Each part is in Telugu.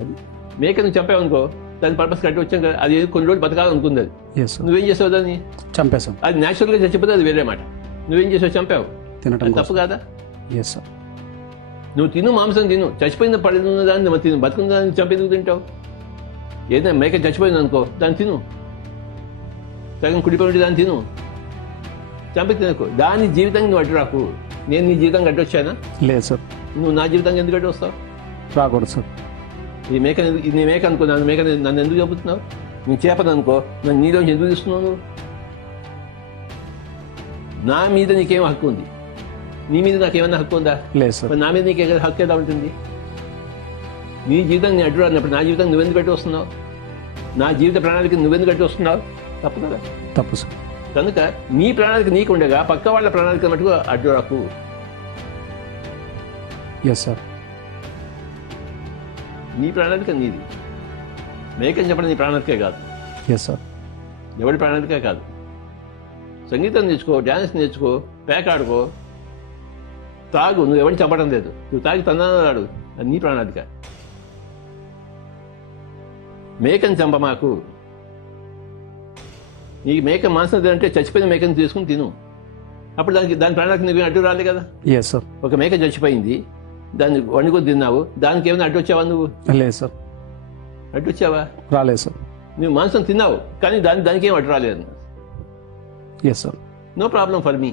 అది మేకను చంపావనుకో, దాని పర్పస్ కట్టి వచ్చాం కదా, అది కొన్ని రోజులు బతకాలనుకుంది. అది నువ్వేం చేసావు? దాన్ని చంపేసాం. అది న్యాచురల్గా చచ్చిపోతే అది వేరే మాట. నువ్వేం చేసావు? చంపావు. తినటం తప్పు కాదా? Yes sir. నువ్వు తిను, మాంసం తిను. చచ్చిపోయిన పడిన దాన్ని తిను. బతుకున్న దాన్ని చంపేందుకు తింటావు? ఏదైనా మేక చచ్చిపోయింది అనుకో, దాన్ని తిను. సగం కుడిపోయి దాన్ని తిను, చంపి తినకు. దాని జీవితాన్ని నువ్వు అడ్డు రాకు. నేను నీ జీవితం అడ్డొచ్చానా? లేదు సార్. నువ్వు నా జీవితానికి ఎందుకు అడ్డు వస్తావు? రాకూడదు సార్. ఈ మేక నీ మేక అనుకో, నన్ను ఎందుకు చంపుతున్నావు? నీ చేపను అనుకో, నన్ను నీలోంచి ఎందుకు తీస్తున్నావు నువ్వు? నా మీద నీకేం హక్కు ఉంది? నీ మీద నాకేమైనా హక్కు ఉందా? లేదు సార్. నా మీద నీకే హక్కు ఎలా ఉంటుంది? నీ జీవితం నేను అడ్డు రానప్పుడు నా జీవితం నువ్వెందుకు అడ్డు వస్తున్నావు? నా జీవిత ప్రణాళిక నువ్వెందుకు అడ్డు వస్తున్నావు? తప్పు కదా? తప్పు సార్. కనుక నీ ప్రణాళిక నీకు ఉండగా పక్క వాళ్ళ ప్రణాళిక మటుకు అడ్డు రాకు. Yes sir. నీ ప్రణాళిక నీది. మేకని చెప్పడం నీ ప్రణాళికే కాదు. Yes sir. ఎవరి ప్రణాళికే కాదు. సంగీతం నేర్చుకో, డ్యాన్స్ నేర్చుకో, ప్యాక్ ఆడుకో, తాగు. నువ్వు ఎవరిని చంపడం లేదు. నువ్వు తాగి తన్నాడు, అది నీ ప్రణాళిక. మేకని చంప మాకు. నీకు మేక మాంసం తినంటే చచ్చిపోయిన మేకని తీసుకుని తిను. అప్పుడు దాని ప్రణాళిక నీకు అడ్డు రాలే కదా. Yes sir. ఒక మేక చచ్చిపోయింది, దాన్ని వండుకొని తిన్నావు, దానికి ఏమైనా అడ్డు వచ్చావా నువ్వు? లేదు సార్. అడ్డు వచ్చావా? రాలేదు సార్. నువ్వు మాంసం తిన్నావు, కానీ దానికి ఏం అడ్డు రాలేదు. Yes sir. No problem for me.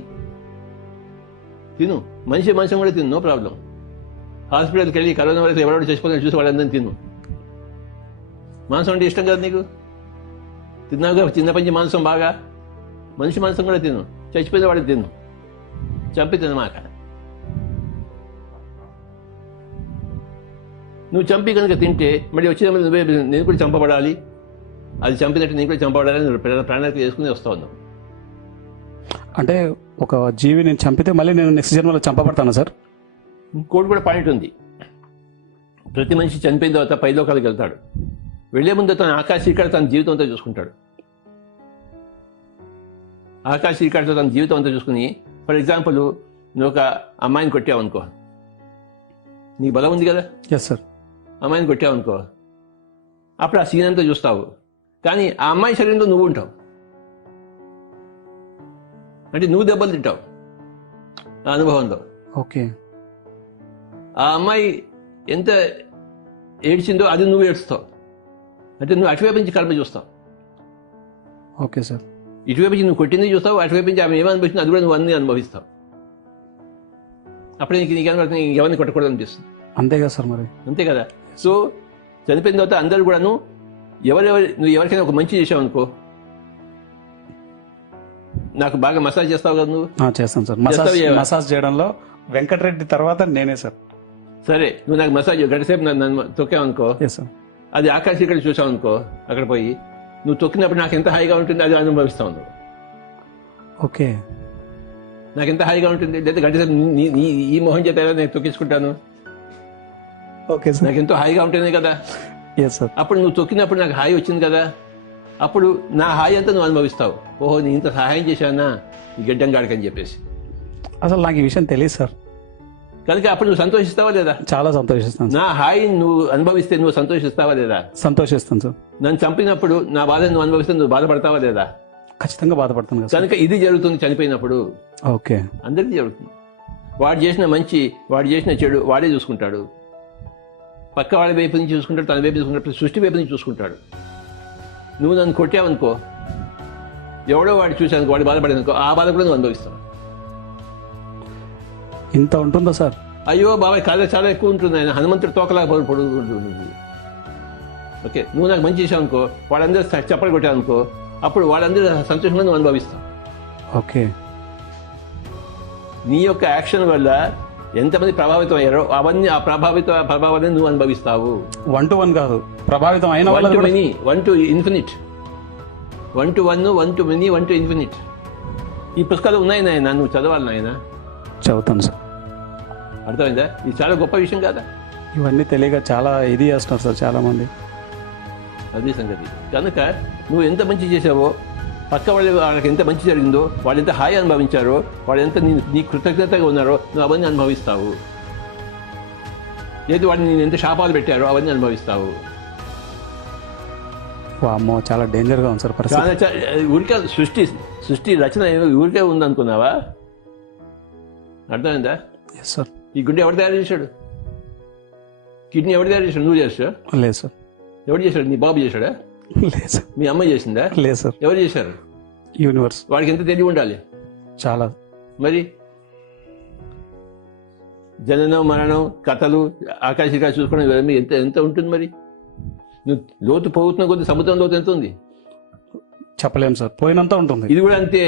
తిను, మనిషి మాంసం కూడా తిను, నో ప్రాబ్లం. హాస్పిటల్కి వెళ్ళి కరోనా వైరస్ ఎవరెవరు చచ్చిపోతాను చూసి వాళ్ళందరినీ తిను. మాంసం అంటే ఇష్టం కదా నీకు? తిన్నావుగా చిన్నపంచి మాంసం బాగా. మనిషి మాంసం కూడా తిను, చచ్చిపోయిన వాడికి తిను, చంపి తినమాక. నువ్వు చంపి కనుక తింటే మళ్ళీ వచ్చిన నువ్వే నేను కూడా చంపబడాలి, అది చంపినట్టు నేను కూడా చంపబడాలి అని ప్రణాళిక చేసుకుని వస్తావు. నువ్వు అంటే ఒక జీవి నేను చంపితే మళ్ళీ నేను నెక్స్ట్ జన్మలో చంపబడతాను సార్? ఇంకోటి కూడా పాయింట్ ఉంది. ప్రతి మనిషి చనిపోయిన తర్వాత పైలోకాలకు వెళ్తాడు. వెళ్లే ముందు తన ఆకాశ ఇక్కడ తన జీవితం అంతా చూసుకుంటాడు. ఆకాశ ఇక్కడ తన జీవితం అంతా చూసుకుని, ఫర్ ఎగ్జాంపుల్ నువ్వు ఒక అమ్మాయిని కొట్టావనుకో, నీకు బలం ఉంది కదా. Yes sir. అమ్మాయిని కొట్టావనుకో, అప్పుడు ఆ సీన్ అంతా చూస్తావు. కానీ ఆ అమ్మాయి శరీరంలో నువ్వు ఉంటావు. అంటే నువ్వు దెబ్బలు తింటావు ఆ అనుభవంలో. ఓకే. ఆ అమ్మాయి ఎంత ఏడ్చిందో అది నువ్వు ఏడుస్తావు. అంటే నువ్వు అటువైపు నుంచి కర్మ చూస్తావు. Okay sir. ఇటువైపు నుంచి నువ్వు కొట్టింది చూస్తావు, అటువైపు నుంచి ఆమె ఏమనిపిస్తుంది అది కూడా నువ్వు అన్నీ అనుభవిస్తావు. అప్పుడే నీకేమనుకుంటుంది, ఎవరిని కొట్టకూడదు అనిపిస్తుంది. అంతే కదా సార్. మరి అంతే కదా. సో చనిపోయిన తర్వాత అందరూ కూడాను నువ్వు ఎవరికైనా ఒక మంచి చేసావు అనుకో, నాకు బాగా మసాజ్ చేస్తావు కదా నువ్వు. చేస్తాను సార్. మసాజ్ చేయడంలో వెంకటరెడ్డి తర్వాత నేనే సార్. సరే, నువ్వు నాకు మసాజ్ గంటసేపు నన్ను తొక్కావనుకో, అది ఆకాశ ఇక్కడ చూసావు అనుకో, అక్కడ పోయి నువ్వు తొక్కినప్పుడు నాకు ఎంత హాయిగా ఉంటుంది అది అనుభవిస్తావు నువ్వు. ఓకే. నాకు ఎంత హాయిగా ఉంటుంది, లేదా గంటసేపు ఈ మొహం చేత నేను తొక్కించుకుంటాను. Okay sir. నాకు ఎంతో హాయిగా ఉంటేనే కదా. Yes sir. అప్పుడు నువ్వు తొక్కినప్పుడు నాకు హాయి వచ్చింది కదా, అప్పుడు నా హాయి అంతా నువ్వు అనుభవిస్తావు. ఓహో, నేను ఇంత సహాయం చేశానా ఈ గడ్డం గాడికని చెప్పేసి. అసలు నాకు ఈ విషయం తెలియదు సార్. కనుక అప్పుడు నువ్వు సంతోషిస్తావా లేదా? చాలా సంతోషిస్తాను. నా హాయి నువ్వు అనుభవిస్తే నువ్వు సంతోషిస్తావా లేదా? సంతోషిస్తాను సార్. నన్ను చంపినప్పుడు నా బాధ నువ్వు అనుభవిస్తే నువ్వు బాధపడతావా లేదా? ఖచ్చితంగా బాధపడతాను. కనుక ఇది జరుగుతుంది చనిపోయినప్పుడు. ఓకే. అందరికీ జరుగుతుంది. వాడు చేసిన మంచి, వాడు చేసిన చెడు వాడే చూసుకుంటాడు. పక్క వాళ్ళ వైపు నుంచి చూసుకుంటాడు, తన వైపు చూసుకుంటాడు, సృష్టి వైపు నుంచి చూసుకుంటాడు. నువ్వు నన్ను కొట్టావనుకో, ఎవడో వాడు చూసానుకో, వాడు బాధపడేదనుకో, ఆ బాధ కూడా నువ్వు అనుభవిస్తావు. ఇంత ఉంటుందా సార్? అయ్యో బాబాయ్, కాదా చాలా ఎక్కువ ఉంటుంది. ఆయన హనుమంతుడు తోకలాగా పొడుగుంటుంది. ఓకే, నువ్వు నాకు మంచి చేసావనుకో, వాళ్ళందరూ చప్పలు కొట్టావనుకో, అప్పుడు వాళ్ళందరూ సంతోషంగా నువ్వు అనుభవిస్తావు. ఓకే. నీ యొక్క యాక్షన్ వల్ల ఎంతమంది ప్రభావితం అయ్యారో అవన్నీ ఆ ప్రభావాన్ని నువ్వు అనుభవిస్తావు. 1 to 1 కాదు, ప్రభావితం అయిన 1 to many, 1 to infinite, 1 to 1, 1 to many, 1 to infinite. ఈ పుస్తకాలు ఉన్నాయి నాయన, నువ్వు చదవాలి నాయన. చదువుతాను సార్. అర్థమైందా? ఇది చాలా గొప్ప విషయం కాదా? ఇవన్నీ తెలియక చాలా ఇది చేస్తున్నారు సార్ చాలా మంది. అది సంగతి. కనుక నువ్వు ఎంత మంచి చేసావో, పక్క వాళ్ళకి ఎంత మంచి జరిగిందో, వాళ్ళు ఎంత హాయి అనుభవించారో, వాళ్ళు ఎంత నీ కృతజ్ఞతగా ఉన్నారో, నువ్వు అవన్నీ అనుభవిస్తావు. లేదు వాడిని నేను ఎంత శాపాలు పెట్టారో అవన్నీ అనుభవిస్తావు. అమ్మో చాలా డేంజర్గా ఉంది సార్ పరిస్థితి. చాలా ఊరికే సృష్టి రచన ఊరికే ఉందనుకున్నావా? అర్థమైందా? Yes sir. ఈ గుండె ఎవరు తయారు చేశాడు? కిడ్నీ ఎవరు తయారు చేశాడు? నువ్వు చేస్తా? లేదు సార్. ఎవరు చేశాడు? నీ బాబు చేశాడా? లేదు సార్. మీ అమ్మ చేసిందా? లేదు సార్. ఎవరు చేశారు? యూనివర్స్. వాడికి ఎంత తెలివి ఉండాలి? చాలా. మరి జననం మరణం కథలు ఆకాశికా చూసుకోవడం ఇవన్నీ ఎంత ఎంత ఉంటుంది? మరి నువ్వు లోతు పోతున్న కొద్ది సముద్రం లోతు ఎంత ఉంది చెప్పలేం సార్. పోయినంత ఉంటుంది. ఇది కూడా అంతే.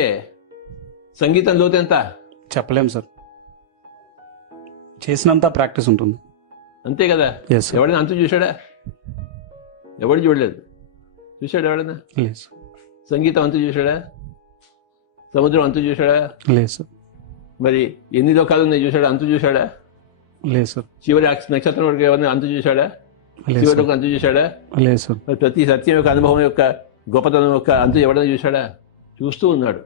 సంగీతం లోతు ఎంత చెప్పలేం సార్. చేసినంత ప్రాక్టీస్ ఉంటుంది. అంతే కదా. Yes, sir. ఎవడైనా అంతు చూశాడా? ఎవడు చూడలేదు. చూశాడు ఎవడైనా? లేదు సార్. సంగీతం అంతు చూశాడా? సముద్రం అంతు చూశాడా? లేదు సార్. మరి ఎన్ని లోకాలు ఉన్నాయి చూశాడా? అంతు చూశాడా? లేదు సార్. చివరి నక్షత్రం వరకు ఎవరైనా అంతు చూశాడా? లేదు చివరి సార్. వరకు అంతు చూశాడా? లేదు సార్. మరి ప్రతి సత్యం యొక్క అనుభవం యొక్క గొప్పతనం యొక్క అంతు ఎవడైనా చూశాడా? చూస్తూ ఉన్నాడు.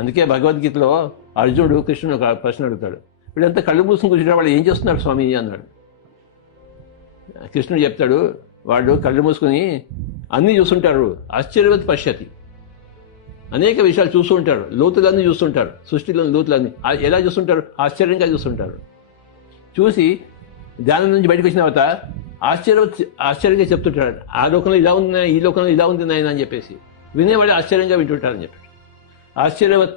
అందుకే భగవద్గీతలో అర్జునుడు కృష్ణుడు ఒక ప్రశ్న అడుగుతాడు. వీళ్ళంతా కళ్ళు మూసుకుని కూర్చుంటే వాళ్ళు ఏం చేస్తున్నారు స్వామి అన్నాడు. కృష్ణుడు చెప్తాడు, వాళ్ళు కళ్ళు మూసుకొని అన్నీ చూస్తుంటారు. ఆశ్చర్యవత్ పశ్యతి, అనేక విషయాలు చూస్తూ ఉంటారు, లోతులన్నీ చూస్తుంటారు, సృష్టిలోని లోతులన్నీ ఎలా చూస్తుంటారు? ఆశ్చర్యంగా చూస్తుంటారు. చూసి ధ్యానం నుంచి బయటకు వచ్చిన తర్వాత ఆశ్చర్యంగా చెప్తుంటాడు, ఆ లోకంలో ఇలా ఉంది నాయన, ఈ లోకంలో ఇలా ఉంది నాయన అని చెప్పేసి వినేవాడు ఆశ్చర్యంగా వింటుంటారని చెప్పాడు. ఆశ్చర్యవత్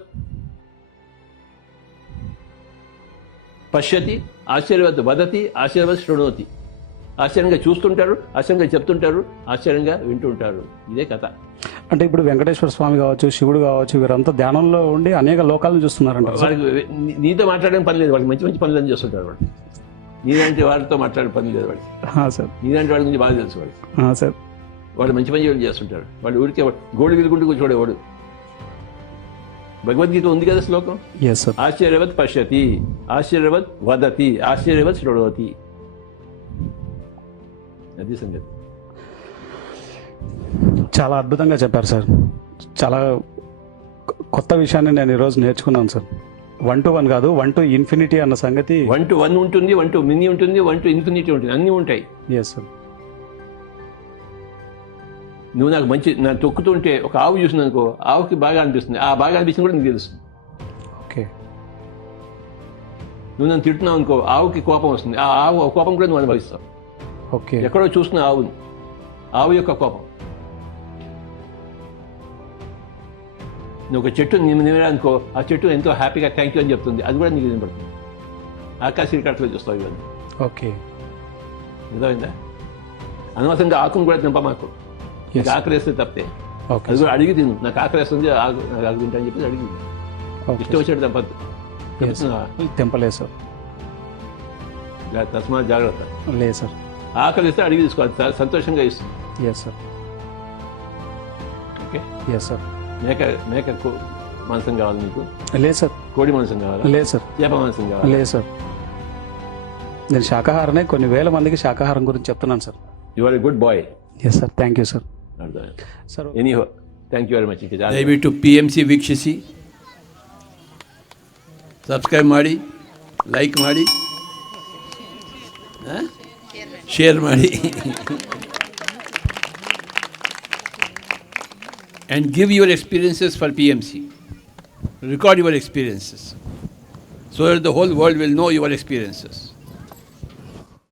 పశ్యతి, ఆశ్చర్యవత్ వదతి, ఆశ్చర్యవత్ శృణోతి. ఆశ్చర్యంగా చూస్తుంటారు, ఆశ్చర్యంగా చెప్తుంటారు, ఆశ్చర్యంగా వింటుంటారు. ఇదే కథ. అంటే ఇప్పుడు వెంకటేశ్వర స్వామి కావచ్చు, శివుడు కావచ్చు, వీరంతా ధ్యానంలో ఉండి అనేక లోకాలను చూస్తున్నారంట. వాళ్ళకి నీతో మాట్లాడడం పని లేదు, వాళ్ళకి మంచి మంచి పనులను చేస్తుంటారు. వాడు నీలాంటి వాడితో మాట్లాడే పని లేదు వాడికి. సార్. నీలాంటి వాడి గురించి బాగా తెలుసు వాడికి. సార్. వాళ్ళు మంచి పని చేస్తుంటారు. వాళ్ళు ఊరికే గోడు విలుకుంటూ కూర్చోడేవాడు. భగవద్గీత ఉంది కదా శ్లోకం. Yes sir. ఆశ్చర్యవత్ పశ్యతి, ఆశ్చర్యవత్ వదతి, ఆశ్చర్యవత్ శృణోతి. అది సంగతి. చాలా అద్భుతంగా చెప్పారు సార్. చాలా కొత్త విషయాన్ని నేను ఈరోజు నేర్చుకున్నాను సార్. 1 to 1 కాదు, 1 to infinity అన్న సంగతి. 1 to 1 ఉంటుంది, 1 to many ఉంటుంది, 1 to infinity ఉంటుంది, అన్నీ ఉంటాయి. Yes sir. నువ్వు నాకు నా తొక్కుతుంటే ఒక ఆవు చూసింది అనుకో, ఆవుకి బాగా అనిపిస్తుంది, ఆ బాగా అనిపిస్తుంది కూడా నీకు తెలుసు. ఓకే. నువ్వు నన్ను తిడుతున్నావు అనుకో, ఆవుకి కోపం వస్తుంది, ఆ ఆవు కోపం కూడా నువ్వు అనుభవిస్తావు. ఓకే. ఎక్కడో చూస్తున్న ఆవుని, ఆవు యొక్క కోపం. నువ్వు ఒక చెట్టు నిమిరానుకో, ఆ చెట్టు ఎంతో హ్యాపీగా థ్యాంక్ యూ అని చెప్తుంది, అది కూడా నీకు వినపడుతుంది. ఆకాశ శ్రీకట్లో చూస్తావు ఇవన్నీ. ఓకే. నిజమైందా? అనవసరంగా ఆకును కూడా తింపమాకు. నీకు ఆకలి వేస్తే తప్పితే అది కూడా అడిగి తిను. నాకు ఆకలి వేస్తుంది, నాకు ఆకు తింటా అని చెప్పి అడిగి ఇష్టం వచ్చేది తెంపద్దు. తెంపలేదు సార్. తస్మాత్ జాగ్రత్త. లేదు సార్. ఆకలి ఇస్తే అడిగి తీసుకోవాలి, సంతోషంగా ఇస్తుంది. Yes sir. Okay. Yes sir. మేక మాంసం కావాలి నీకు? లేదు సార్. కోడి మాంసం కావాలి? లేదు సార్. చేప మాంసం కావాలి? లేదు సార్. నేను శాకాహారనే, కొన్ని వేల మందికి శాకాహారం గురించి చెప్తున్నాను sir. You are a good boy. Yes sir. Thank you sir. Sir anyhow thank you very much. ದಯವಿಟ್ಟು PMC ವೀಕ್ಷಿಸಿ, ಸಬ್ಸ್ಕ್ರೈಬ್ ಮಾಡಿ, ಲೈಕ್ ಮಾಡಿ, ಶೇರ್ ಮಾಡಿ and give your experiences for PMC. Record your experiences so that the whole world will know your experiences.